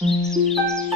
Música